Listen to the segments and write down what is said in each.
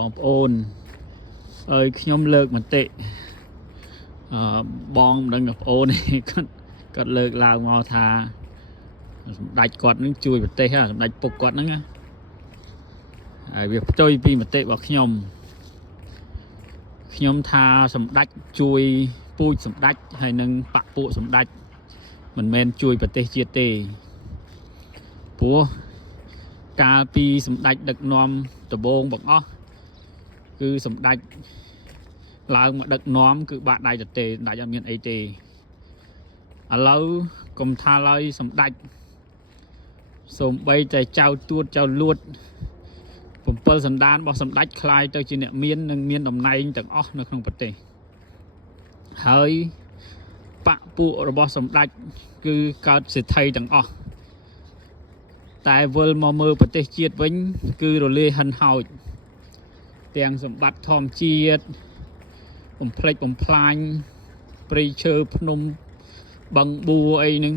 បងប្អូនអើយខ្ញុំលើកមតិបងមិនដឹងបងប្អូនគាត់លើកឡើងមកថាសម្ដេចគាត់នឹងជួយប្រទេសសម្ដេចពុកគាត់ហ្នឹងហើយវាផ្ទុយពីមតិរបស់ខ្ញុំថាសម្ដេចជួយពូជសម្ដេចហើយនឹងបពពួកសម្ដេចមិនមែនជួយប្រទេសជាតិទេព្រោះកាលពីសម្ដេចដឹកនាំដំបូងបង្អស់គឺសម្ដេចឡើងមកដឹកនាំគឺបាក់ដៃទៅទេសម្ដេចអត់មានអីទេឥឡូវកុំថាឡើយសម្ដេចសូម្បីតែចៅទួតចៅលួត7សន្តានរបស់សម្ដេចคล้ายទៅជាអ្នកមាននិងមានតំណែងទាំងអស់នៅក្នុងប្រទេសហើយបពពួករបស់សម្ដេចគឺកើតសេដ្ឋីទាំងអស់តែវិលមកមើលប្រទេសជាតិវិញគឺរលាយហិនហោចទាំងសម្បត្តិធម្មជាតិបំផ្លិចបំផ្លាញព្រៃឈើភ្នំបឹងបួអីហ្នឹង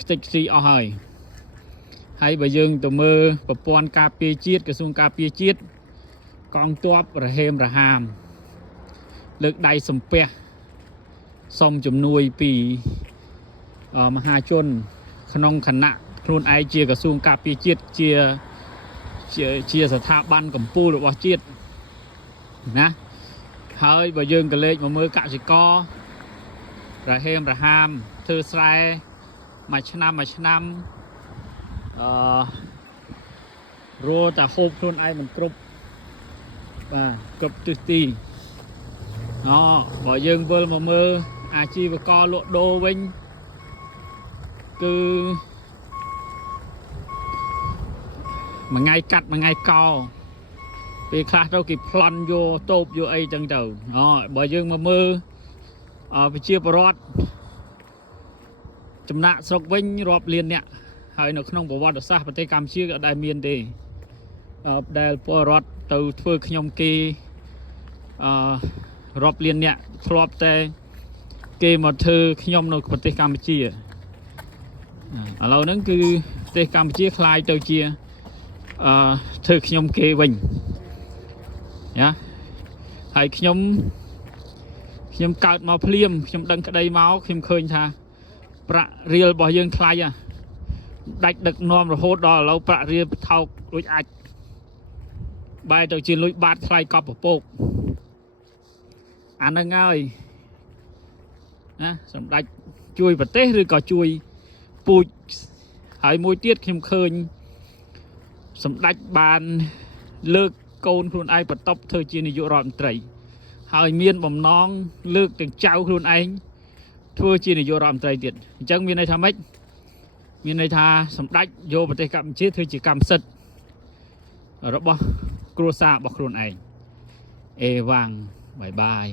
ខ្ទេចខ្ទីអស់ហើយបើយើងទៅមើលប្រព័ន្ធការពារជាតិក្រសួងការពារជាតិកងទ័ពរហេមរហាមលើកដៃសំពះសុំជំនួយពីមហាជនក្នុងគណៈខ្លួនឯងជាក្រសួងការពារជាតិជាស្ថាប័នកម្ពុជារបស់ជាតិណាហើយបើយើងក៏លេចមកមើលកសិកររហេមរហាមធ្វើស្រែមួយឆ្នាំរោតែហូបខ្លួនឯងមិនគ្រប់បាទគ្រប់ទិសទីបើយើងវិលមកមើលអាជីវករលក់ដូរវិញគឺមួយថ្ងៃកាត់មួយថ្ងៃកោពេលខ្លះទៅគេប្លន់យកតូបយកអីចឹងទៅបើយើងមកមើលប្រជាពលរដ្ឋចំណាក់ស្រុកវិញរាប់លានអ្នកហើយនៅក្នុងប្រវត្តិសាស្ត្រប្រទេសកម្ពុជាក៏ដែលមានទេដែលពលរដ្ឋទៅធ្វើខ្ញុំគេរាប់លានអ្នកធ្លាប់តែគេមកធ្វើខ្ញុំនៅប្រទេសកម្ពុជាឥឡូវហ្នឹងគឺប្រទេសកម្ពុជាคล้ายទៅជាធ្វើខ្ញុំគេវិញណាហើយខ្ញុំកើតមកភ្លាមខ្ញុំដឹងក្តីមកខ្ញុំឃើញថាប្រាក់រៀលរបស់យើងថ្លៃដាច់ដឹកនាំរហូតដល់ឥឡូវប្រាក់រៀលថោកដូចអាចបែរទៅជាលុយបាតថ្លៃកប់ពពកអាហ្នឹងហើយណាសម្ដេចជួយប្រទេសឬក៏ជួយពូជហើយមួយទៀតខ្ញុំឃើញសម្ដេចបានលើកកូនខ្លួនឯងបន្ទប់ធ្វើជានាយករដ្ឋមន្ត្រីហើយមានបំណងលើកទាំងចៅខ្លួនឯងធ្វើជានាយករដ្ឋមន្ត្រីទៀតអញ្ចឹងមានន័យថាម៉េចមានន័យថាសម្ដេចយកប្រទេសកម្ពុជាធ្វើជាកម្មសិទ្ធិរបស់គ្រួសាររបស់ខ្លួនឯងអេវ៉ាំងបាយ